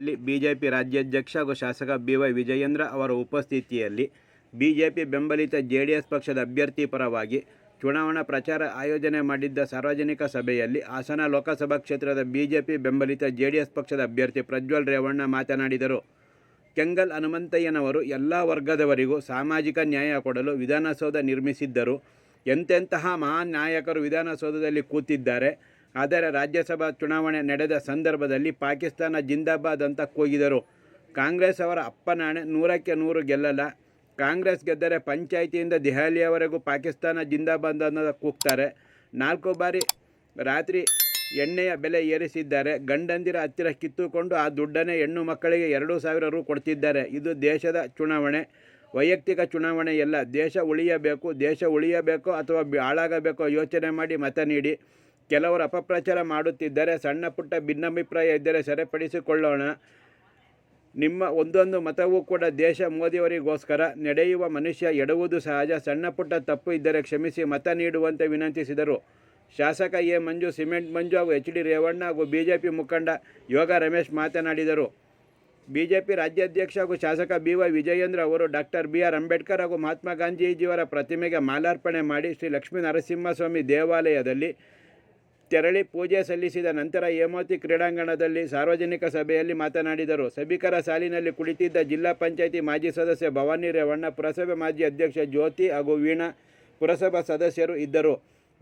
BJP ರಾಜ್ಯಾಧ್ಯಕ್ಷ ಹಾಗೂ ಶಾಸಕ ಬಿ ವೈ ವಿಜಯೇಂದ್ರ ಅವರ ಉಪಸ್ಥಿತಿಯಲ್ಲಿ ಬಿಜೆಪಿ ಬೆಂಬಲಿತ ಜೆಡಿಎಸ್ ಪಕ್ಷದ ಅಭ್ಯರ್ಥಿ ಪರವಾಗಿ ಚುನಾವಣಾ ಪ್ರಚಾರ ಆಯೋಜನೆ ಮಾಡಿದ್ದ ಸಾರ್ವಜನಿಕ ಸಭೆಯಲ್ಲಿ ಹಾಸನ ಲೋಕಸಭಾ ಕ್ಷೇತ್ರದ ಬಿಜೆಪಿ ಬೆಂಬಲಿತ ಜೆಡಿಎಸ್ ಪಕ್ಷದ ಅಭ್ಯರ್ಥಿ ಪ್ರಜ್ವಲ್ ರೇವಣ್ಣ ಮಾತನಾಡಿದರು. ಕೆಂಗಲ್ ಹನುಮಂತಯ್ಯನವರು ಎಲ್ಲ ವರ್ಗದವರಿಗೂ ಸಾಮಾಜಿಕ ನ್ಯಾಯ ಕೊಡಲು ವಿಧಾನಸೌಧ ನಿರ್ಮಿಸಿದ್ದರು. ಎಂತೆಂತಹ ಮಹಾನ್ ನಾಯಕರು ವಿಧಾನಸೌಧದಲ್ಲಿ ಕೂತಿದ್ದಾರೆ. ಆದರೆ ರಾಜ್ಯಸಭಾ ಚುನಾವಣೆ ನಡೆದ ಸಂದರ್ಭದಲ್ಲಿ ಪಾಕಿಸ್ತಾನ ಜಿಂದಾಬಾದ್ ಅಂತ ಕೂಗಿದರು. ಕಾಂಗ್ರೆಸ್ ಅವರ ಅಪ್ಪನಾಣೆ ನೂರಕ್ಕೆ ನೂರು ಗೆಲ್ಲಲ್ಲ. ಕಾಂಗ್ರೆಸ್ ಗೆದ್ದರೆ ಪಂಚಾಯಿತಿಯಿಂದ ದೆಹಲಿಯವರೆಗೂ ಪಾಕಿಸ್ತಾನ ಜಿಂದಾಬಾದ್ ಅನ್ನೋದು ಕೂಗ್ತಾರೆ. ನಾಲ್ಕು ಬಾರಿ ರಾತ್ರಿ ಎಣ್ಣೆಯ ಬೆಲೆ ಏರಿಸಿದ್ದಾರೆ. ಗಂಡಂದಿರ ಹತ್ತಿರ ಕಿತ್ತುಕೊಂಡು ಆ ದುಡ್ಡನ್ನೇ ಹೆಣ್ಣು ಮಕ್ಕಳಿಗೆ ಎರಡು ಸಾವಿರ ರು ಕೊಡ್ತಿದ್ದಾರೆ. ಇದು ದೇಶದ ಚುನಾವಣೆ. ವೈಯಕ್ತಿಕ ಚುನಾವಣೆ ಎಲ್ಲ ದೇಶ ಉಳಿಯಬೇಕು, ದೇಶ ಉಳಿಯಬೇಕೋ ಅಥವಾ ಹಾಳಾಗಬೇಕೋ ಯೋಚನೆ ಮಾಡಿ ಮತ ನೀಡಿ. ಕೆಲವರು ಅಪಪ್ರಚಾರ ಮಾಡುತ್ತಿದ್ದರೆ, ಸಣ್ಣ ಪುಟ್ಟ ಭಿನ್ನಾಭಿಪ್ರಾಯ ಇದ್ದರೆ ಸರಿಪಡಿಸಿಕೊಳ್ಳೋಣ. ನಿಮ್ಮ ಒಂದೊಂದು ಮತವೂ ಕೂಡ ದೇಶ ಮೋದಿಯವರಿಗೋಸ್ಕರ ನಡೆಯುವ ಮನುಷ್ಯ ಎಡುವುದು ಸಹಜ, ಸಣ್ಣ ಪುಟ್ಟ ತಪ್ಪು ಇದ್ದರೆ ಕ್ಷಮಿಸಿ ಮತ ನೀಡುವಂತೆ ವಿನಂತಿಸಿದರು. ಶಾಸಕ ಎ. ಮಂಜು, ಸಿಮೆಂಟ್ ಮಂಜು ಹಾಗೂ ಎಚ್. ಡಿ. ರೇವಣ್ಣ ಹಾಗೂ ಬಿಜೆಪಿ ಮುಖಂಡ ಯೋಗ ರಮೇಶ್ ಮಾತನಾಡಿದರು. ಬಿಜೆಪಿ ರಾಜ್ಯಾಧ್ಯಕ್ಷ ಹಾಗೂ ಶಾಸಕ ಬಿ. ವೈ. ವಿಜಯೇಂದ್ರ ಅವರು ಡಾಕ್ಟರ್ ಬಿ. ಆರ್. ಅಂಬೇಡ್ಕರ್ ಹಾಗೂ ಮಹಾತ್ಮ ಗಾಂಧೀಜಿಯವರ ಪ್ರತಿಮೆಗೆ ಮಾಲಾರ್ಪಣೆ ಮಾಡಿ ಶ್ರೀ ಲಕ್ಷ್ಮೀ ನರಸಿಂಹಸ್ವಾಮಿ ದೇವಾಲಯದಲ್ಲಿ ತೆರಳಿ ಪೂಜೆ ಸಲ್ಲಿಸಿದ ನಂತರ ಹೇಮಾವತಿ ಕ್ರೀಡಾಂಗಣದಲ್ಲಿ ಸಾರ್ವಜನಿಕ ಸಭೆಯಲ್ಲಿ ಮಾತನಾಡಿದರು. ಸಭಿಕರ ಸಾಲಿನಲ್ಲಿ ಕುಳಿತಿದ್ದ ಜಿಲ್ಲಾ ಪಂಚಾಯಿತಿ ಮಾಜಿ ಸದಸ್ಯ ಭವಾನಿ ರೇವಣ್ಣ, ಪುರಸಭೆ ಮಾಜಿ ಅಧ್ಯಕ್ಷ ಜ್ಯೋತಿ ಹಾಗೂ ವೀಣಾ ಪುರಸಭಾ ಸದಸ್ಯರು ಇದ್ದರು.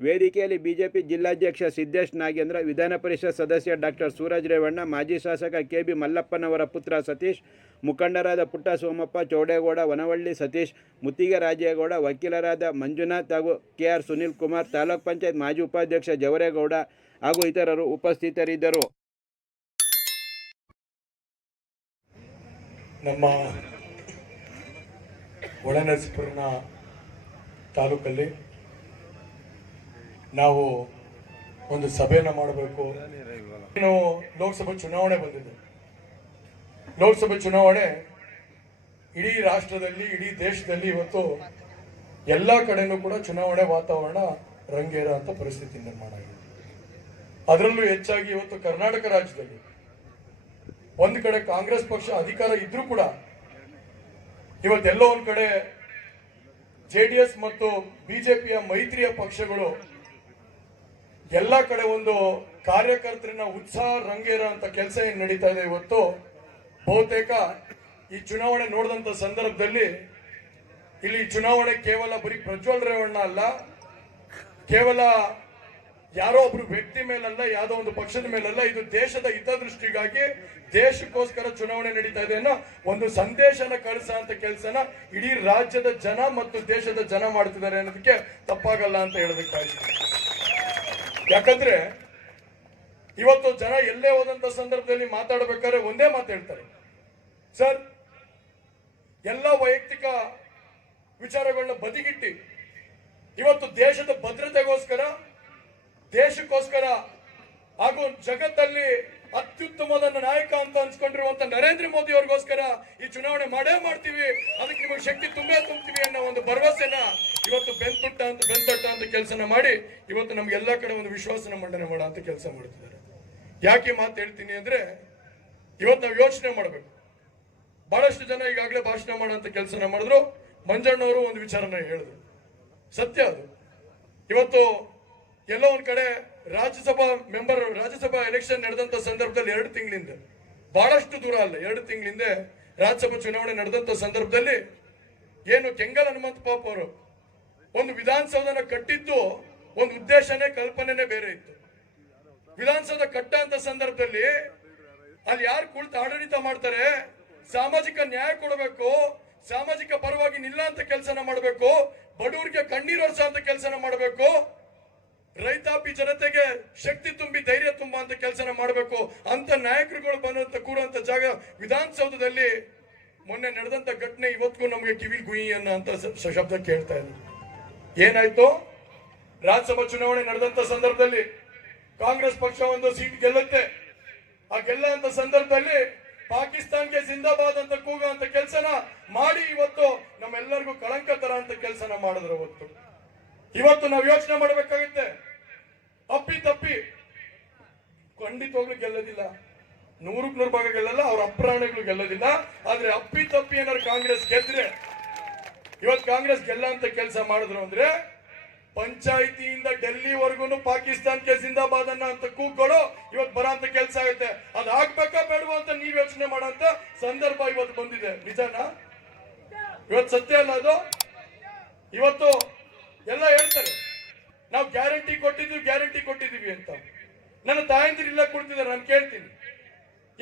ವೇದಿಕೆಯಲ್ಲಿ ಬಿಜೆಪಿ ಜಿಲ್ಲಾಧ್ಯಕ್ಷ ಸಿದ್ದೇಶ್ ನಾಗೇಂದ್ರ, ವಿಧಾನ ಪರಿಷತ್ ಸದಸ್ಯ ಡಾಕ್ಟರ್ ಸೂರಜ್ ರೇವಣ್ಣ, ಮಾಜಿ ಶಾಸಕ ಕೆ ಬಿ ಮಲ್ಲಪ್ಪನವರ ಪುತ್ರ ಸತೀಶ್, ಮುಖಂಡರಾದ ಪುಟ್ಟ ಸೋಮಪ್ಪ ಚೌಡೇಗೌಡ, ವನವಳ್ಳಿ ಸತೀಶ್ ಮುತ್ತಿಗೆ ರಾಜೇಗೌಡ ವಕೀಲರಾದ ಮಂಜುನಾಥ್ ಹಾಗೂ ಕೆ ಆರ್ ಸುನೀಲ್ ಕುಮಾರ್, ತಾಲೂಕ್ ಪಂಚಾಯತ್ ಮಾಜಿ ಉಪಾಧ್ಯಕ್ಷ ಜವರೇಗೌಡ ಹಾಗೂ ಇತರರು ಉಪಸ್ಥಿತರಿದ್ದರು. ನಮ್ಮ ಒಳನರಸೀಪುರನ ತಾಲೂಕಲ್ಲಿ ನಾವು ಒಂದು ಸಭೆಯನ್ನು ಮಾಡಬೇಕು. ಇನ್ನು ಲೋಕಸಭೆ ಚುನಾವಣೆ ಬಂದಿದೆ. ಲೋಕಸಭೆ ಚುನಾವಣೆ ಇಡೀ ರಾಷ್ಟ್ರದಲ್ಲಿ, ಇಡೀ ದೇಶದಲ್ಲಿ ಇವತ್ತು ಎಲ್ಲ ಕಡೆನೂ ಕೂಡ ಚುನಾವಣೆ ವಾತಾವರಣ ರಂಗೇರ ಅಂತ ಪರಿಸ್ಥಿತಿ ನಿರ್ಮಾಣ ಆಗಿದೆ. ಅದರಲ್ಲೂ ಹೆಚ್ಚಾಗಿ ಇವತ್ತು ಕರ್ನಾಟಕ ರಾಜ್ಯದಲ್ಲಿ ಒಂದು ಕಡೆ ಕಾಂಗ್ರೆಸ್ ಪಕ್ಷ ಅಧಿಕಾರ ಇದ್ರೂ ಕೂಡ ಇವತ್ತೆಲ್ಲೋ ಒಂದು ಕಡೆ ಜೆಡಿಎಸ್ ಮತ್ತು ಬಿಜೆಪಿಯ ಮೈತ್ರಿಯ ಪಕ್ಷಗಳು ಎಲ್ಲ ಕಡೆ ಒಂದು ಕಾರ್ಯಕರ್ತರನ್ನ ಉತ್ಸಾಹ, ರಂಗೇರ ಅಂತ ಕೆಲಸ ಏನ್ ನಡೀತಾ ಇದೆ ಇವತ್ತು? ಬಹುತೇಕ ಈ ಚುನಾವಣೆ ನೋಡಿದಂತ ಸಂದರ್ಭದಲ್ಲಿ ಇಲ್ಲಿ ಚುನಾವಣೆ ಕೇವಲ ಬರೀ ಪ್ರಜ್ವಲ್ ರೇವಣ್ಣ ಅಲ್ಲ, ಕೇವಲ ಯಾರೋ ಒಬ್ರು ವ್ಯಕ್ತಿ ಮೇಲಲ್ಲ, ಯಾವುದೋ ಒಂದು ಪಕ್ಷದ ಮೇಲಲ್ಲ, ಇದು ದೇಶದ ಹಿತದೃಷ್ಟಿಗಾಗಿ ದೇಶಕ್ಕೋಸ್ಕರ ಚುನಾವಣೆ ನಡೀತಾ ಇದೆ ಅನ್ನೋ ಒಂದು ಸಂದೇಶನ ಕಳಿಸ ಅಂತ ಕೆಲಸನ ಇಡೀ ರಾಜ್ಯದ ಜನ ಮತ್ತು ದೇಶದ ಜನ ಮಾಡ್ತಿದ್ದಾರೆ ಅನ್ನೋದಕ್ಕೆ ತಪ್ಪಾಗಲ್ಲ ಅಂತ ಹೇಳಬೇಕಾಗಿದೆ ಯಾಕಂದ್ರೆ ಇವತ್ತು ಜನ ಎಲ್ಲೇ ಹೋದಂತ ಸಂದರ್ಭದಲ್ಲಿ ಮಾತಾಡಬೇಕಾದ್ರೆ ಒಂದೇ ಮಾತು ಹೇಳ್ತಾರೆ. ಸರ್, ಎಲ್ಲ ವೈಯಕ್ತಿಕ ವಿಚಾರಗಳನ್ನ ಬದಿಗಿಟ್ಟಿ, ಇವತ್ತು ದೇಶದ ಭದ್ರತೆಗೋಸ್ಕರ, ದೇಶಕ್ಕೋಸ್ಕರ ಹಾಗೂ ಜಗತ್ತಲ್ಲಿ ಅತ್ಯುತ್ತಮವಾದ ನಾಯಕ ಅಂತ ಅನ್ಸ್ಕೊಂಡಿರುವಂತ ನರೇಂದ್ರ ಮೋದಿ ಅವ್ರಿಗೋಸ್ಕರ ಈ ಚುನಾವಣೆ ಮಾಡೇ ಮಾಡ್ತೀವಿ, ಅದಕ್ಕೆ ನಿಮಗೆ ಶಕ್ತಿ ತುಂಬೇ ತುಂಬ್ತೀವಿ ಅನ್ನೋ ಒಂದು ಭರವಸೆನ ಇವತ್ತು ಬೆಂತುಟ್ಟ ಅಂತ ಬೆಂತಟ್ಟ ಅಂತ ಕೆಲಸನ ಮಾಡಿ ಇವತ್ತು ನಮ್ಗೆ ಎಲ್ಲ ಕಡೆ ಒಂದು ವಿಶ್ವಾಸನ ಮಂಡನೆ ಮಾಡೋ ಅಂತ ಕೆಲಸ ಮಾಡ್ತಿದ್ದಾರೆ. ಯಾಕೆ ಮಾತು ಹೇಳ್ತೀನಿ ಅಂದ್ರೆ, ಇವತ್ತು ನಾವು ಯೋಚನೆ ಮಾಡಬೇಕು. ಬಹಳಷ್ಟು ಜನ ಈಗಾಗಲೇ ಭಾಷಣ ಮಾಡೋಂಥ ಕೆಲಸನ ಮಾಡಿದ್ರು. ಮಂಜಣ್ಣವರು ಒಂದು ವಿಚಾರನ ಹೇಳಿದ್ರು. ಸತ್ಯ ಅದು. ಇವತ್ತು ಎಲ್ಲೋ ಒಂದ್ ಕಡೆ ರಾಜ್ಯಸಭಾ ಮೆಂಬರ್ ರಾಜ್ಯಸಭಾ ಎಲೆಕ್ಷನ್ ನಡೆದಂತ ಸಂದರ್ಭದಲ್ಲಿ ಎರಡು ತಿಂಗಳಿಂದ. ಬಹಳಷ್ಟು ದೂರ ಅಲ್ಲ, ಎರಡು ತಿಂಗಳಿಂದ ರಾಜ್ಯಸಭಾ ಚುನಾವಣೆ ನಡೆದಂತ ಸಂದರ್ಭದಲ್ಲಿ ಏನು ಕೆಂಗಲ್ ಹನುಮಂತ ಪಾಪ ಅವರು ಒಂದು ವಿಧಾನಸೌಧನ ಕಟ್ಟಿದ್ದು ಒಂದು ಉದ್ದೇಶನೇ ಕಲ್ಪನೆನೇ ಬೇರೆ ಇತ್ತು. ವಿಧಾನಸೌಧ ಕಟ್ಟ ಅಂತ ಸಂದರ್ಭದಲ್ಲಿ ಅಲ್ಲಿ ಯಾರು ಕುಳಿತು ಆಡಳಿತ ಮಾಡ್ತಾರೆ, ಸಾಮಾಜಿಕ ನ್ಯಾಯ ಕೊಡಬೇಕು, ಸಾಮಾಜಿಕ ಪರವಾಗಿ ನಿಲ್ಲ ಅಂತ ಕೆಲಸನ ಮಾಡಬೇಕು, ಬಡವರಿಗೆ ಕಣ್ಣೀರು ವರ್ಷ ಅಂತ ಕೆಲಸನ ಮಾಡಬೇಕು, ರೈತಾಪಿ ಜನತೆಗೆ ಶಕ್ತಿ ತುಂಬಿ ಧೈರ್ಯ ತುಂಬ ಅಂತ ಕೆಲಸನ ಮಾಡಬೇಕು, ಅಂತ ನಾಯಕರುಗಳು ಬಂದಂತ ಕೂರುವಂತ ಜಾಗ ವಿಧಾನಸೌಧದಲ್ಲಿ ಮೊನ್ನೆ ನಡೆದಂತ ಘಟನೆ ಇವತ್ತಿಗೂ ನಮಗೆ ಕಿವಿ ಗುಯಿ ಅನ್ನೋ ಅಂತ ಶಬ್ದ ಕೇಳ್ತಾ ಇದೆ ಏನಾಯ್ತು? ರಾಜ್ಯಸಭಾ ಚುನಾವಣೆ ನಡೆದಂತ ಸಂದರ್ಭದಲ್ಲಿ ಕಾಂಗ್ರೆಸ್ ಪಕ್ಷ ಒಂದು ಸೀಟ್ ಗೆಲ್ಲುತ್ತೆ. ಆ ಗೆಲ್ಲಂತ ಸಂದರ್ಭದಲ್ಲಿ ಪಾಕಿಸ್ತಾನ್ಗೆ ಜಿಂದಾಬಾದ್ ಅಂತ ಕೂಗುವಂತ ಕೆಲಸನ ಮಾಡಿ ಇವತ್ತು ನಮ್ಮೆಲ್ಲರಿಗೂ ಕಳಂಕ ತರ ಅಂತ ಕೆಲಸನ ಮಾಡಿದ್ರು ಅವತ್ತು. ಇವತ್ತು ನಾವು ಯೋಚನೆ ಮಾಡಬೇಕಾಗುತ್ತೆ. ಅಪ್ಪಿ ತಪ್ಪಿ ಖಂಡಿತವಾಗ್ಲೂ ಗೆಲ್ಲೋದಿಲ್ಲ. ನೂರಕ್ ನೂರು ಭಾಗ ಗೆಲ್ಲಲ್ಲ, ಅವ್ರ ಅಪ್ರಾಣಿಗಳು ಗೆಲ್ಲೋದಿಲ್ಲ. ಆದ್ರೆ ಅಪ್ಪಿ ತಪ್ಪಿ ಏನಾದ್ರು ಕಾಂಗ್ರೆಸ್ ಗೆದ್ರೆ ಇವತ್ತು ಕಾಂಗ್ರೆಸ್ ಗೆಲ್ಲ ಅಂತ ಕೆಲಸ ಮಾಡಿದ್ರು ಅಂದ್ರೆ ಪಂಚಾಯಿತಿಯಿಂದ ಡೆಲ್ಲಿವರೆಗೂ ಪಾಕಿಸ್ತಾನ್ ಜಿಂದಾಬಾದ್ ಅನ್ನ ಅಂತ ಕೂಗ್ಕೊಳ್ಳೋ ಇವತ್ತು ಬರೋ ಅಂತ ಕೆಲಸ ಆಗುತ್ತೆ. ಅದು ಆಗ್ಬೇಕಾ ಬೇಡವಾ ಅಂತ ನೀವ್ ಯೋಚನೆ ಮಾಡೋಂತ ಸಂದರ್ಭ ಇವತ್ತು ಬಂದಿದೆ. ನಿಜನಾ? ಇವತ್ತು ಸತ್ಯ ಅಲ್ಲ ಅದು? ಇವತ್ತು ಎಲ್ಲ ಹೇಳ್ತಾರೆ. ನಾವು ಗ್ಯಾರಂಟಿ ಕೊಟ್ಟಿದ್ವಿ ಗ್ಯಾರಂಟಿ ಕೊಟ್ಟಿದೀವಿ ಅಂತ. ನನ್ನ ತಾಯಂದಿರು ಇಲ್ಲ ಕೊಡ್ತಿದ್ದಾರೆ ನಾನು ಕೇಳ್ತೀನಿ.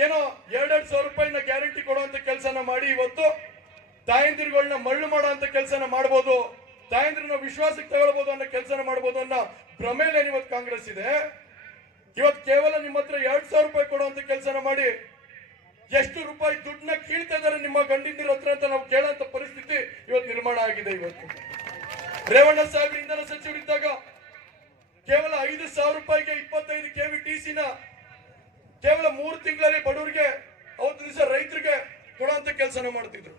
ಏನೋ ಎರಡೆರಡು ಸಾವಿರ ರೂಪಾಯಿನ ಗ್ಯಾರಂಟಿ ಕೊಡುವಂತ ಕೆಲಸನ ಮಾಡಿ ಇವತ್ತು ತಾಯಂದಿರುಗಳನ್ನ ಮರಳು ಮಾಡೋ ಅಂತ ಕೆಲಸನ ಮಾಡ್ಬೋದು, ತಾಯಂದಿರನ್ನ ವಿಶ್ವಾಸಕ್ಕೆ ತಗೊಳ್ಬೋದು ಅನ್ನೋ ಕೆಲಸನ ಮಾಡ್ಬೋದು ಅನ್ನೋ ಭ್ರಮೇಲೆ ಇವತ್ತು ಕಾಂಗ್ರೆಸ್ ಇದೆ. ಇವತ್ತು ಕೇವಲ ನಿಮ್ಮ ಹತ್ರ ಎರಡ್ ಸಾವಿರ ರೂಪಾಯಿ ಕೊಡುವಂತ ಕೆಲಸನ ಮಾಡಿ ಎಷ್ಟು ರೂಪಾಯಿ ದುಡ್ಡನ್ನ ಕೀಳ್ತಾ ಇದಾರೆ ನಿಮ್ಮ ಗಂಡಿಂದಿರ ಹತ್ರ ಅಂತ ನಾವು ಕೇಳೋಂತ ಪರಿಸ್ಥಿತಿ ಇವತ್ತು ನಿರ್ಮಾಣ ಆಗಿದೆ ಇವತ್ತು. ರೇವಣ್ಣ ಸಾಹೇಬ್ ಇಂಧನ ಸಚಿವರಿದ್ದಾಗ ಕೇವಲ ಐದು ಸಾವಿರ ರೂಪಾಯಿಗೆ ಇಪ್ಪತ್ತೈದು ಕೆವಿ ಟಿಸಿನ ಕೇವಲ ಮೂರು ತಿಂಗಳಲ್ಲಿ ಬಡವರಿಗೆ, ಅವತ್ತು ದಿವಸ ರೈತರಿಗೆ ಕೊಡುವಂತ ಕೆಲಸನ ಮಾಡ್ತಿದ್ರು.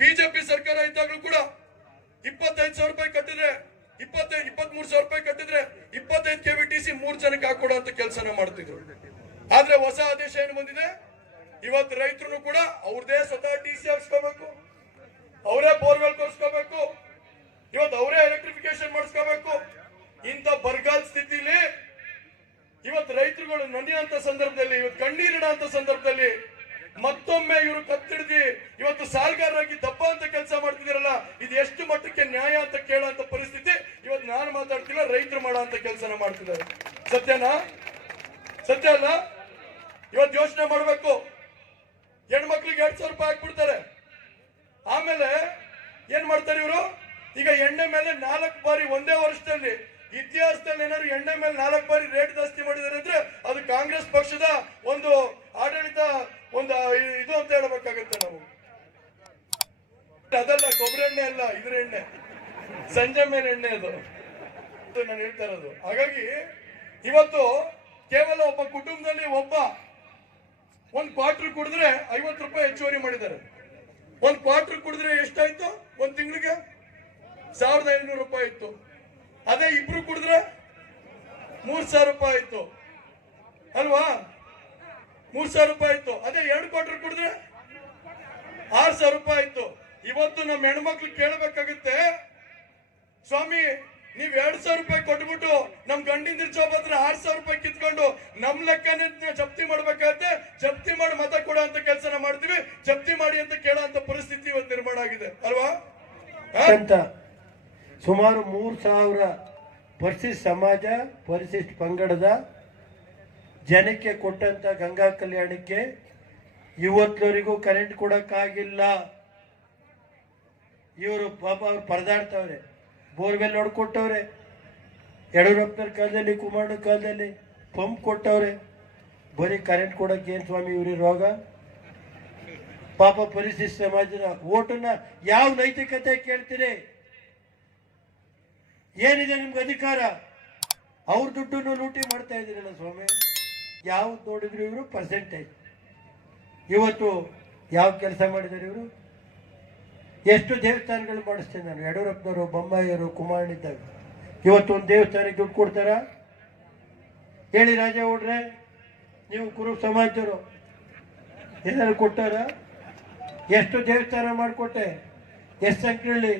ಬಿಜೆಪಿ ಸರ್ಕಾರ ಇದ್ದಾಗಲೂ ಕೂಡ ಇಪ್ಪತ್ತೈದು ಸಾವಿರ ರೂಪಾಯಿ ಕಟ್ಟಿದ್ರೆ ಇಪ್ಪತ್ತೈದು ಇಪ್ಪತ್ತ್ ಮೂರು ಸಾವಿರ ರೂಪಾಯಿ ಕಟ್ಟಿದ್ರೆ ಇಪ್ಪತ್ತೈದು ಕೆ ವಿ ಟಿ ಸಿ ಮೂರು ಜನಕ್ಕೆ ಹಾಕೊಡುವಂತ ಕೆಲಸನ ಮಾಡ್ತಿದ್ರು. ಆದ್ರೆ ಹೊಸ ಆದೇಶ ಏನು ಬಂದಿದೆ? ಇವತ್ತು ರೈತರು ಕೂಡ ಅವ್ರದೇ ಸ್ವತಃ ಟಿ ಸಿ ಹಾಕ್ಸ್ಕೋಬೇಕು, ಅವರೇ ಬೋರ್ವೆಲ್ ಕೊರ್ಸ್ಕೋಬೇಕು ಇವತ್ತು ಅವರೇ ಎಲೆಕ್ಟ್ರಿಫಿಕೇಶನ್ ಮಾಡಿಸ್ಕೋಬೇಕು. ಇಂಥ ಬರಗಾಲ ಸ್ಥಿತಿಲಿ ಇವತ್ತು ರೈತರುಗಳು ನಂದಿನಂತ ಸಂದರ್ಭದಲ್ಲಿ, ಇವತ್ತು ಕಣ್ಣೀರಿಡಂತ ಸಂದರ್ಭದಲ್ಲಿ ಮತ್ತೊಮ್ಮೆ ಇವರು ಕತ್ತಿಡ್ದಿ ಇವತ್ತು ಸಾಲ್ಗಾರರಾಗಿ ದಪ್ಪ ಅಂತ ಕೆಲಸ ಮಾಡ್ತಿದ್ದೀರಲ್ಲ, ಇದು ಎಷ್ಟು ಮಟ್ಟಕ್ಕೆ ನ್ಯಾಯ ಅಂತ ಕೇಳೋಂತ ಪರಿಸ್ಥಿತಿ, ಇವತ್ತು ನಾನು ಮಾತಾಡ್ತಿಲ್ಲ, ರೈತರು ಮಾಡೋ ಅಂತ ಕೆಲಸನ ಮಾಡ್ತಿದ್ದಾರೆ. ಸತ್ಯನಾ? ಸತ್ಯ ಅಲ್ಲ? ಇವತ್ತು ಯೋಚನೆ ಮಾಡಬೇಕು. ಹೆಣ್ಮಕ್ಳಿಗೆ ಎರಡ್ ಸಾವಿರ ರೂಪಾಯಿ ಹಾಕ್ಬಿಡ್ತಾರೆ. ಆಮೇಲೆ ಏನ್ ಮಾಡ್ತಾರೆ ಇವರು? ಈಗ ಎಣ್ಣೆ ಮೇಲೆ ನಾಲ್ಕು ಬಾರಿ ಒಂದೇ ವರ್ಷದಲ್ಲಿ, ಇತಿಹಾಸದಲ್ಲಿ ಏನಾದ್ರು ಎಣ್ಣೆ ಮೇಲೆ ನಾಲ್ಕು ಬಾರಿ ರೇಟ್ ಜಾಸ್ತಿ ಮಾಡಿದ್ದಾರೆ ಅಂದ್ರೆ ಅದು ಕಾಂಗ್ರೆಸ್ ಪಕ್ಷದ ಒಂದು ಆಡಳಿತ ಒಂದು ಇದು ಅಂತ ಹೇಳ್ಬೇಕಾಗತ್ತೆ ನಾವು. ಅದಲ್ಲ, ಕೊಬ್ಬರಿ ಎಣ್ಣೆ ಅಲ್ಲ, ಇದ್ರ ಎಣ್ಣೆ. ಸಂಜೆ ಮೇಲೆ ಎಣ್ಣೆ ಅದು. ನಾನು ಹೇಳ್ತಾ ಇರೋದು. ಹಾಗಾಗಿ, ಇವತ್ತು ಕೇವಲ ಒಬ್ಬ ಕುಟುಂಬದಲ್ಲಿ ಒಬ್ಬ ಒಂದ್ ಕ್ವಾರ್ಟರ್ ಕುಡಿದ್ರೆ ಐವತ್ತು ರೂಪಾಯಿ ಹೆಚ್ಚುವರಿ ಮಾಡಿದ್ದಾರೆ. ಒಂದ್ ಕ್ವಾರ್ಟರ್ ಕುಡಿದ್ರೆ ಎಷ್ಟಾಯ್ತು? ಒಂದ್ ತಿಂಗಳಿಗೆ ಸಾವಿರದ ಐನೂರು ರೂಪಾಯಿ ಇತ್ತು. ಅದೇ ಇಬ್ರು ಕುಡಿದ್ರೆ ಮೂರ್ ಸಾವಿರ ರೂಪಾಯಿ ಆಯ್ತು. ಅಲ್ವಾ? ಮೂರ್ ಸಾವಿರ ರೂಪಾಯಿ ಇತ್ತು. ಅದೇ ಎರಡು ಕೋಟಿ ಕುಡಿದ್ರೆ ಆರ್ ಸಾವಿರ ರೂಪಾಯಿ ಇತ್ತು. ಇವತ್ತು ನಮ್ಮ ಹೆಣ್ಮಕ್ಳು ಕೇಳಬೇಕಾಗುತ್ತೆ. ಸ್ವಾಮಿ, ನೀವ್ ಎರಡ್ ಸಾವಿರ ರೂಪಾಯಿ ಕೊಟ್ಬಿಟ್ಟು ನಮ್ ಗಂಡಿಂದ್ರ ಜಾಬ್ ಹತ್ರ ಆರ್ ಸಾವಿರ ರೂಪಾಯಿ ಕಿತ್ಕೊಂಡು ನಮ್ ಲೆಕ್ಕನೇ ಜಪ್ತಿ ಮಾಡ್ಬೇಕಾಗತ್ತೆ. ಜಪ್ತಿ ಮಾಡಿ ಮತ ಕೊಡೋ ಅಂತ ಕೆಲಸನ ಮಾಡ್ತೀವಿ. ಜಪ್ತಿ ಮಾಡಿ ಅಂತ ಕೇಳೋ ಅಂತ ಪರಿಸ್ಥಿತಿ ಇವತ್ತು ನಿರ್ಮಾಣ ಆಗಿದೆ. ಅಲ್ವಾ? ಅಂತ ಸುಮಾರು ಮೂರು ಸಾವಿರ ಪರಿಶಿಷ್ಟ ಸಮಾಜ, ಪರಿಶಿಷ್ಟ ಪಂಗಡದ ಜನಕ್ಕೆ ಕೊಟ್ಟಂತ ಗಂಗಾ ಕಲ್ಯಾಣಕ್ಕೆ ಇವತ್ತವರೆಗೂ ಕರೆಂಟ್ ಕೊಡಕ್ಕಾಗಿಲ್ಲ. ಇವರು ಪಾಪ ಅವ್ರು ಪರದಾಡ್ತವ್ರೆ, ಬೋರ್ವೆಲ್ ಹೊಡ್ಕೊಟ್ಟವ್ರೆ ಯಡಿಯೂರಪ್ಪನ ಕಾಲದಲ್ಲಿ, ಕುಮಾರನ ಕಾಲದಲ್ಲಿ ಪಂಪ್ ಕೊಟ್ಟವ್ರೆ. ಬರೀ ಕರೆಂಟ್ ಕೊಡಕ್ಕೆ ಏನು ಸ್ವಾಮಿ ಇವ್ರಿ ರೋಗ ಪಾಪ ಪರಿಶಿಷ್ಟ ಸಮಾಜದ ಓಟನ್ನ ಯಾವ ನೈತಿಕತೆ ಕೇಳ್ತೀರಿ? ಏನಿದೆ ನಿಮ್ಗೆ ಅಧಿಕಾರ? ಅವ್ರ ದುಡ್ಡನ್ನು ಲೂಟಿ ಮಾಡ್ತಾ ಇದ್ದೀರಲ್ಲ ಸ್ವಾಮಿ. ಯಾವ್ದು ನೋಡಿದ್ರು ಇವರು ಪರ್ಸೆಂಟೇಜ್ ಇವತ್ತು ಯಾವ ಕೆಲಸ ಮಾಡಿದ್ದಾರೆ ಇವರು? ಎಷ್ಟು ದೇವಸ್ಥಾನಗಳು ಮಾಡಿಸ್ತೇನೆ ನಾನು? ಯಡಿಯೂರಪ್ಪನವರು, ಬೊಮ್ಮಾಯಿಯವರು ಕುಮಾರನಿದ್ದಾಗ ಇವತ್ತು ಒಂದು ದೇವಸ್ಥಾನಕ್ಕೆ ದುಡ್ಡು ಕೊಡ್ತಾರ? ಹೇಳಿ ರಾಜೇಗೌಡ್ರೆ ನೀವು ಕುರು ಸಮಾಜರು ಏನಾದ್ರು ಕೊಟ್ಟಾರ? ಎಷ್ಟು ದೇವಸ್ಥಾನ ಮಾಡಿಕೊಟ್ಟೆ? ಎಷ್ಟು ಸಂಖ್ಯೆಯಲ್ಲಿ?